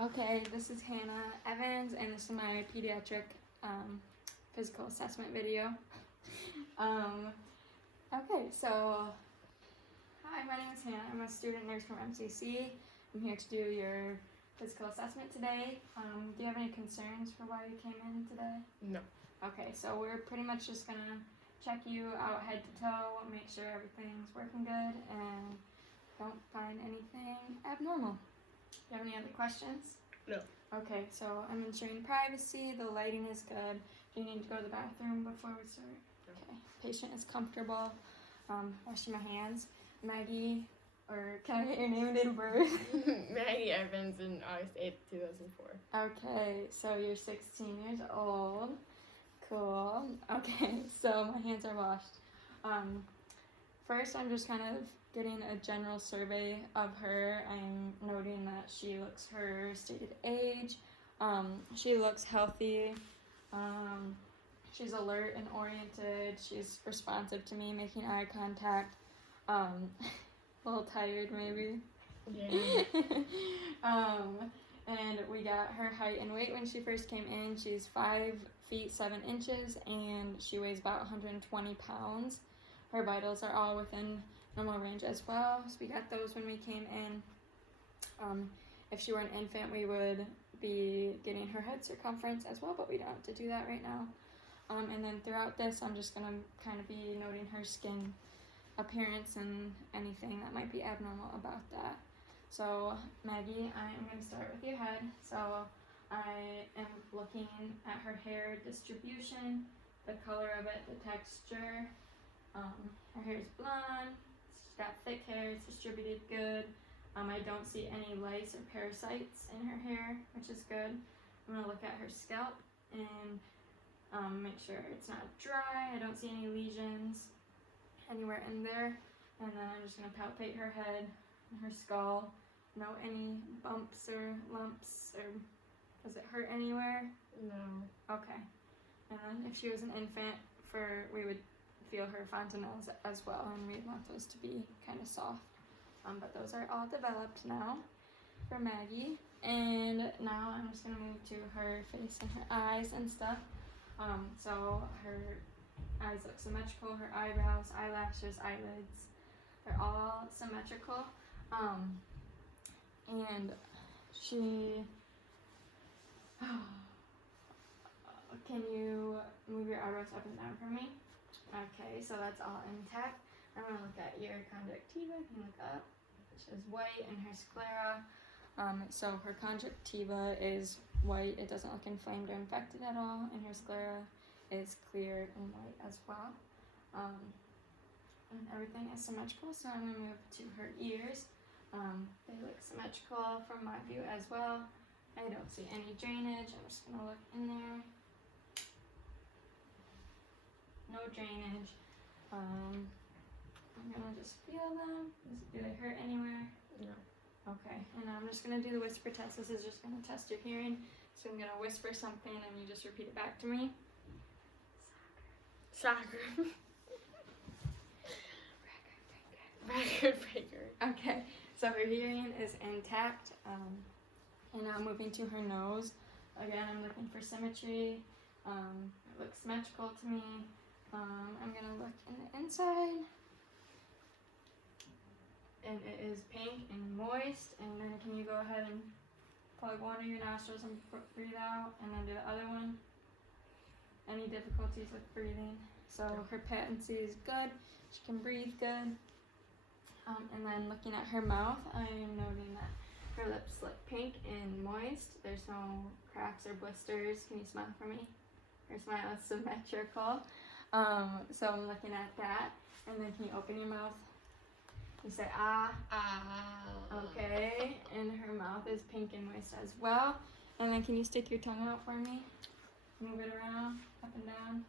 Okay, this is Hannah Evans, and this is my pediatric physical assessment video. Okay, so hi, my name is Hannah. I'm a student nurse from MCC. I'm here to do your physical assessment today. Do you have any concerns for why you came in today? No. Okay, so we're pretty much just gonna check you out head to toe, make sure everything's working good, and don't find anything abnormal. Do you have any other questions? No. Okay, so I'm ensuring privacy, the lighting is good. Do you need to go to the bathroom before we start? No. Okay, patient is comfortable. Washing my hands. Maggie, or can I get your name and date of birth? Maggie Evans in August 8th, 2004. Okay, so you're 16 years old. Cool. Okay, so my hands are washed. First, I'm just kind of getting a general survey of her. I'm noting that she looks her stated age. She looks healthy. She's alert and oriented. She's responsive to me, making eye contact. A little tired, maybe. Yeah. And we got her height and weight when she first came in. She's 5 feet 7 inches, and she weighs about 120 pounds. Her vitals are all within normal range as well, so we got those when we came in. If she were an infant, we would be getting her head circumference as well, but we don't have to do that right now. And then throughout this, I'm just gonna kind of be noting her skin appearance and anything that might be abnormal about that. So Maggie, I am going to start with your head. So I am looking at her hair distribution, the color of it, the texture. Her hair is blonde, she's got thick hair, it's distributed good. I don't see any lice or parasites in her hair, which is good. I'm going to look at her scalp and make sure it's not dry. I don't see any lesions anywhere in there. And then I'm just going to palpate her head and her skull. No any bumps or lumps, or does it hurt anywhere? No. Okay. And then if she was an infant, we would feel her fontanelles as well, and we'd want those to be kind of soft. But those are all developed now for Maggie. And now I'm just going to move to her face and her eyes and stuff. So her eyes look symmetrical, her eyebrows, eyelashes, eyelids, they're all symmetrical. And she, can you move your eyebrows up and down for me? Okay, so that's all intact. I'm gonna look at your conjunctiva. Can you look up? Which is white, and her sclera. So her conjunctiva is white. It doesn't look inflamed or infected at all, and her sclera is clear and white as well. And everything is symmetrical, so I'm gonna move to her ears. They look symmetrical from my view as well. I don't see any drainage. I'm just gonna look in there. No drainage. I'm gonna just feel them. Do they hurt anywhere? No. Okay, and I'm just gonna do the whisper test. This is just gonna test your hearing. So I'm gonna whisper something and you just repeat it back to me. Soccer. Record breaker. Okay, so her hearing is intact. And now moving to her nose. Again, I'm looking for symmetry. It looks symmetrical to me. I'm gonna look in the inside. And it is pink and moist. And then can you go ahead and plug one of your nostrils and breathe out, and then do the other one? Any difficulties with breathing? So her patency is good. She can breathe good. And then looking at her mouth, I am noting that her lips look pink and moist. There's no cracks or blisters. Can you smile for me? Her smile is symmetrical. So I'm looking at that. And then can you open your mouth? You say ah. Ah. Okay. And her mouth is pink and moist as well. And then can you stick your tongue out for me? Move it around, up and down.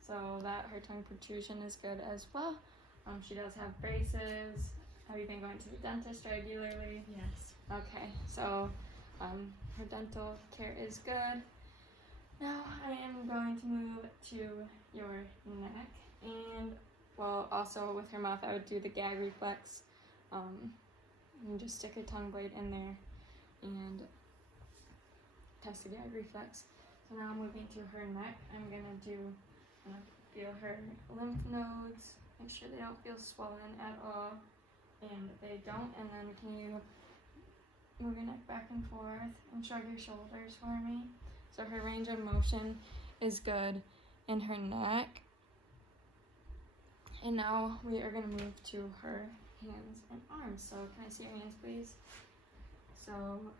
So that her tongue protrusion is good as well. She does have braces. Have you been going to the dentist regularly? Yes. Okay, so her dental care is good. Now I am going to move to your neck, and well, also with her mouth, I would do the gag reflex. And just stick a tongue blade in there and test the gag reflex. So now moving to her neck, I'm gonna feel her lymph nodes, make sure they don't feel swollen at all, and they don't. And then can you move your neck back and forth and shrug your shoulders for me? So her range of motion is good in her neck. And now we are gonna move to her hands and arms. So can I see your hands, please? So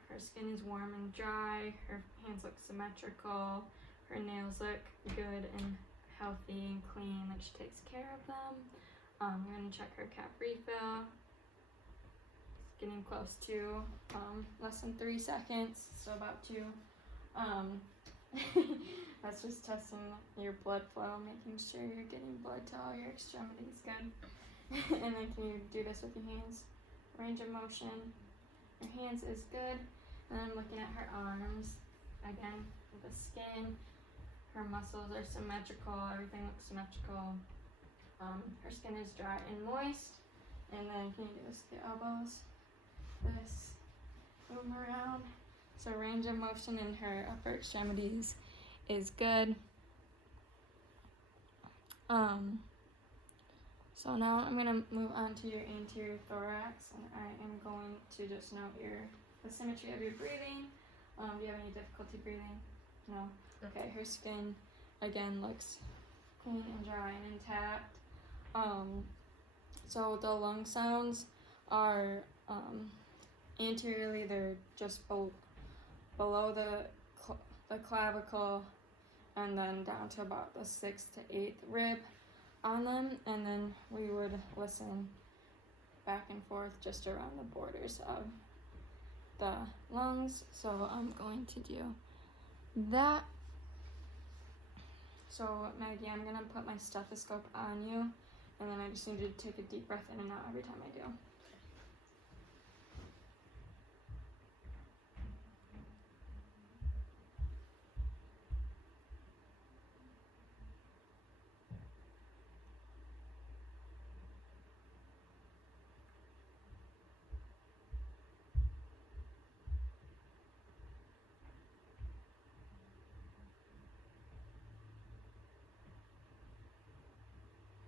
her skin is warm and dry, her hands look symmetrical, her nails look good and healthy and clean, like she takes care of them. We're gonna check her cap refill. It's getting close to less than 3 seconds, so about 2. That's just testing your blood flow, making sure you're getting blood to all your extremities good. And then can you do this with your hands? Range of motion. Her hands is good. And then I'm looking at her arms. Again, the skin. Her muscles are symmetrical. Everything looks symmetrical. Her skin is dry and moist. And then can you do this with your elbows? This. Move them around. So range of motion in her upper extremities is good. So now I'm gonna move on to your anterior thorax, and I am going to just note the symmetry of your breathing. Do you have any difficulty breathing? No. Okay. Her skin again looks clean and dry and intact. So the lung sounds are anteriorly, they're just below the clavicle, and then down to about the 6th to 8th rib on them, and then we would listen back and forth just around the borders of the lungs. So I'm going to do that. So Maggie, I'm gonna put my stethoscope on you, and then I just need you to take a deep breath in and out every time I do.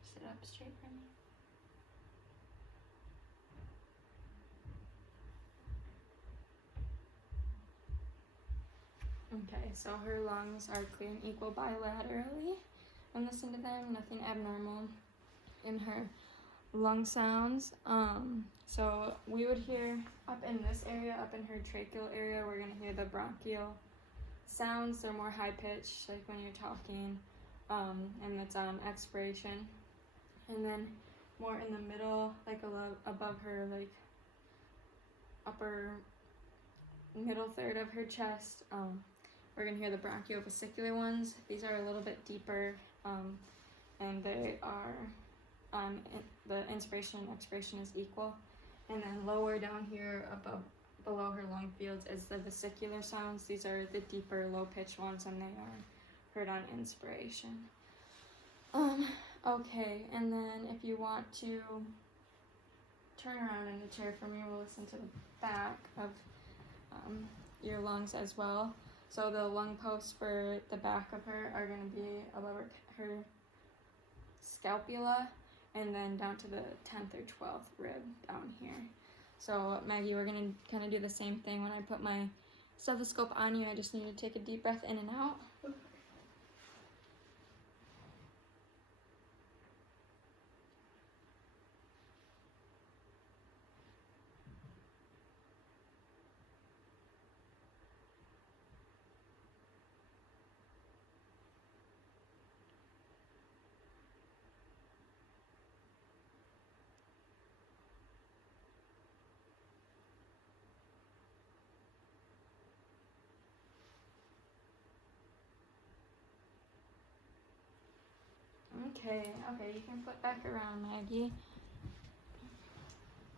Sit up straight for me. Okay, so her lungs are clear and equal bilaterally. And listen to them, nothing abnormal in her lung sounds. So we would hear up in this area, up in her tracheal area, we're gonna hear the bronchial sounds. They're more high pitched, like when you're talking, and it's on expiration. And then more in the middle, like above her, like upper middle third of her chest, we're gonna hear the bronchiovesicular ones. These are a little bit deeper, and they are the inspiration and expiration is equal. And then lower down here, below her lung fields, is the vesicular sounds. These are the deeper, low pitched ones, and they are heard on inspiration. Okay, and then if you want to turn around in the chair for me, we'll listen to the back of your lungs as well. So the lung posts for the back of her are going to be above her scapula, and then down to the 10th or 12th rib down here. So Maggie, we're going to kind of do the same thing. When I put my stethoscope on you, I just need to take a deep breath in and out. Okay, you can flip back around, Maggie.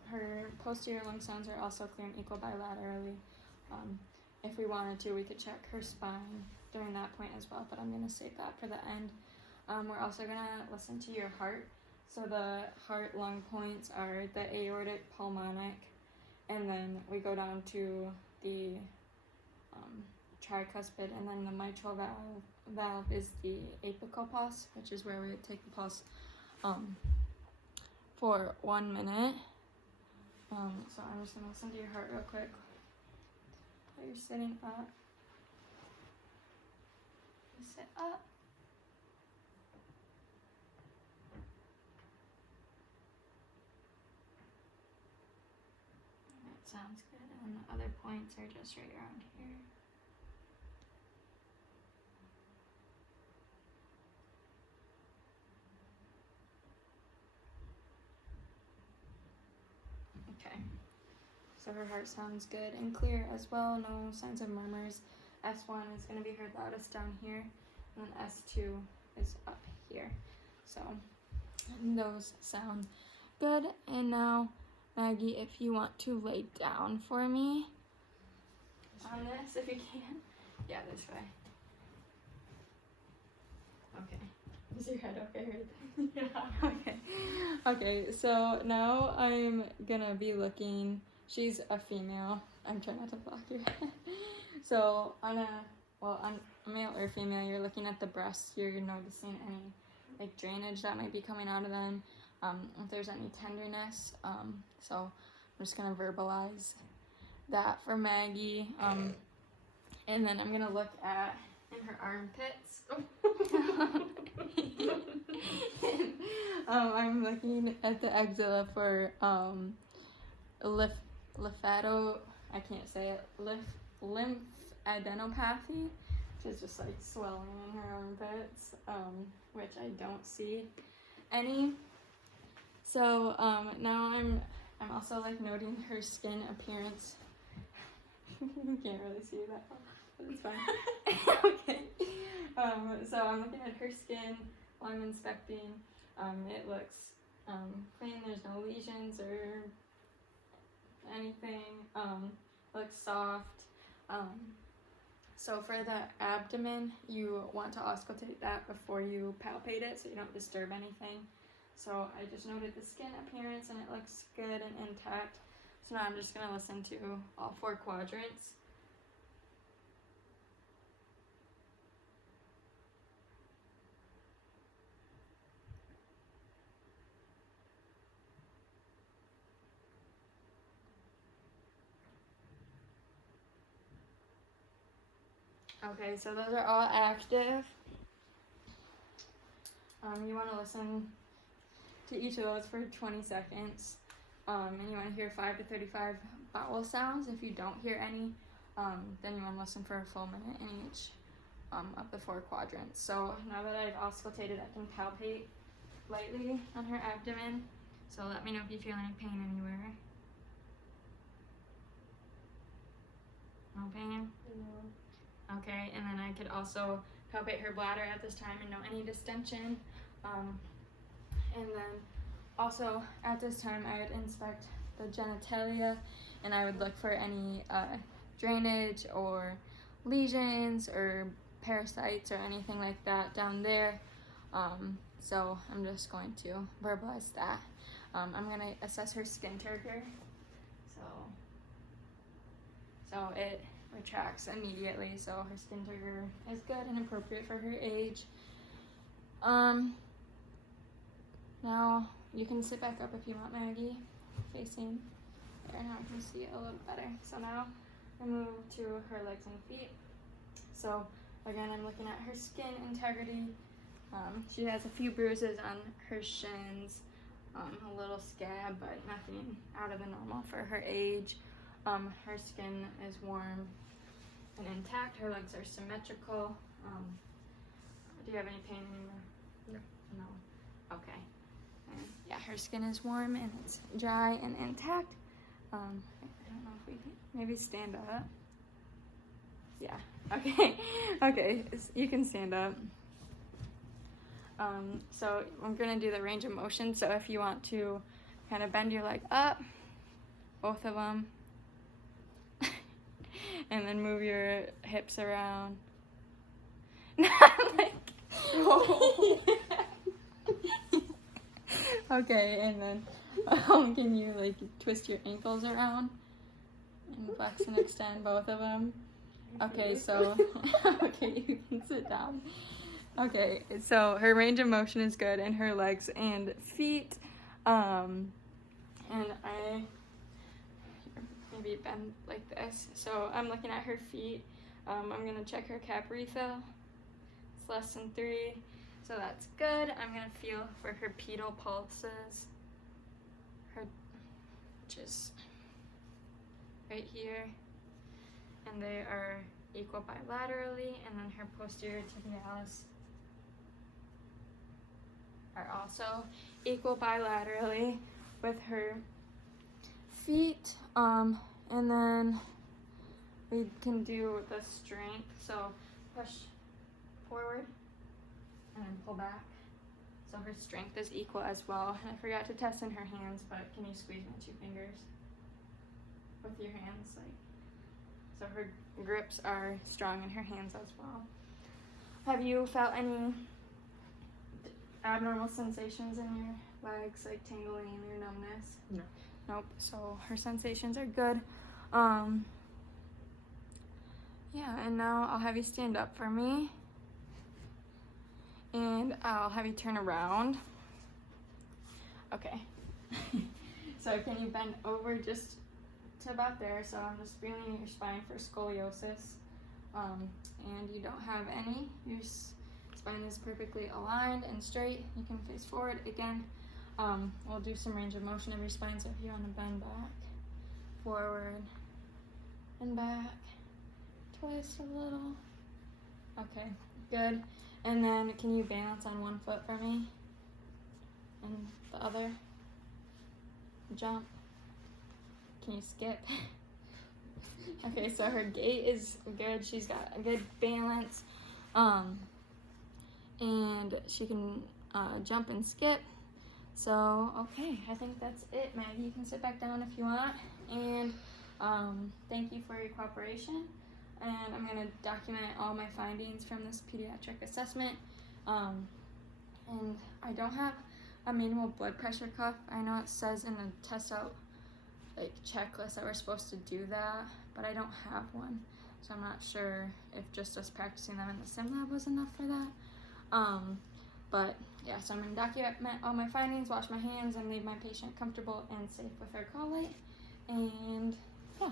Her posterior lung sounds are also clear and equal bilaterally. If we wanted to, we could check her spine during that point as well, but I'm going to save that for the end. We're also going to listen to your heart. So the heart lung points are the aortic, pulmonic, and then we go down to the tricuspid, and then the mitral valve is the apical pulse, which is where we take the pulse for 1 minute. So I'm just gonna listen to your heart real quick while you're sitting up. You sit up. That sounds good. And the other points are just right around here. Okay. So her heart sounds good and clear as well. No signs of murmurs. S1 is going to be her loudest down here, and then S2 is up here. So those sound good. And now, Maggie, if you want to lay down for me on this, if you can. Yeah, this way. Okay. Is your head okay right there? Yeah. Okay. Okay, so now I'm gonna be looking. She's a female. I'm trying not to block your head. So on a male or female, you're looking at the breasts. You're noticing any like drainage that might be coming out of them. If there's any tenderness. So I'm just gonna verbalize that for Maggie. And then I'm gonna look at in her armpits. I'm looking at the axilla for lymphadenopathy, lymphadenopathy, which is just like swelling in her armpits, which I don't see any. So now I'm also like noting her skin appearance. You can't really see that one, but it's fine. Okay. So I'm looking at her skin while I'm inspecting. It looks clean. There's no lesions or anything. Looks soft. So for the abdomen, you want to auscultate that before you palpate it, so you don't disturb anything. So I just noted the skin appearance, and it looks good and intact. So now I'm just gonna listen to all 4 quadrants. Okay, so those are all active. You want to listen to each of those for 20 seconds. And you want to hear 5 to 35 vowel sounds. If you don't hear any, then you want to listen for a full minute in each of the 4 quadrants. So now that I've auscultated, I can palpate lightly on her abdomen. So let me know if you feel any pain anywhere. No pain? No. Okay, and then I could also palpate her bladder at this time and know any distension. And then also at this time I would inspect the genitalia, and I would look for any drainage or lesions or parasites or anything like that down there. So I'm just going to verbalize that. I'm going to assess her skin turgor. So it retracts immediately, so her skin turgor is good and appropriate for her age. Now you can sit back up if you want, Maggie, facing there. Now I can see it a little better. So now I move to her legs and feet. So again, I'm looking at her skin integrity. She has a few bruises on her shins, a little scab, but nothing out of the normal for her age. Her skin is warm and intact. Her legs are symmetrical. Do you have any pain anywhere? No. Okay. And yeah, her skin is warm and it's dry and intact. I don't know if we can maybe stand up. Yeah. Okay. Okay. You can stand up. So I'm gonna do the range of motion. So if you want to kind of bend your leg up, both of them, and then move your hips around. Okay, and then can you like twist your ankles around and flex and extend both of them, Okay, so okay, you can sit down. Okay, so her range of motion is good in her legs and feet. And I maybe bend like this. So I'm looking at her feet. I'm gonna check her cap refill. It's less than 3, so that's good. I'm gonna feel for her pedal pulses. Which is right here, and they are equal bilaterally, and then her posterior tibialis are also equal bilaterally with her feet. And then we can do the strength, so push forward and then pull back. So her strength is equal as well. And I forgot to test in her hands, but can you squeeze my 2 fingers with your hands? So her grips are strong in her hands as well. Have you felt any abnormal sensations in your legs, like tingling or numbness? No. Nope. So her sensations are good. Yeah, and now I'll have you stand up for me. And I'll have you turn around. Okay. So can you bend over just to about there? So I'm just feeling your spine for scoliosis. And you don't have any. Your spine is perfectly aligned and straight. You can face forward again. We'll do some range of motion of your spine. So if you want to bend back, forward, and back, twist a little. Okay, good. And then can you balance on one foot for me? And the other? Jump. Can you skip? Okay, so her gait is good. She's got a good balance. And she can jump and skip. So, okay, I think that's it, Maggie. You can sit back down if you want. And thank you for your cooperation. And I'm going to document all my findings from this pediatric assessment. And I don't have a manual blood pressure cuff. I know it says in the test out checklist that we're supposed to do that, but I don't have one. So I'm not sure if just us practicing them in the sim lab was enough for that. But yeah, so I'm going to document all my findings, wash my hands, and leave my patient comfortable and safe with her call light. And yeah.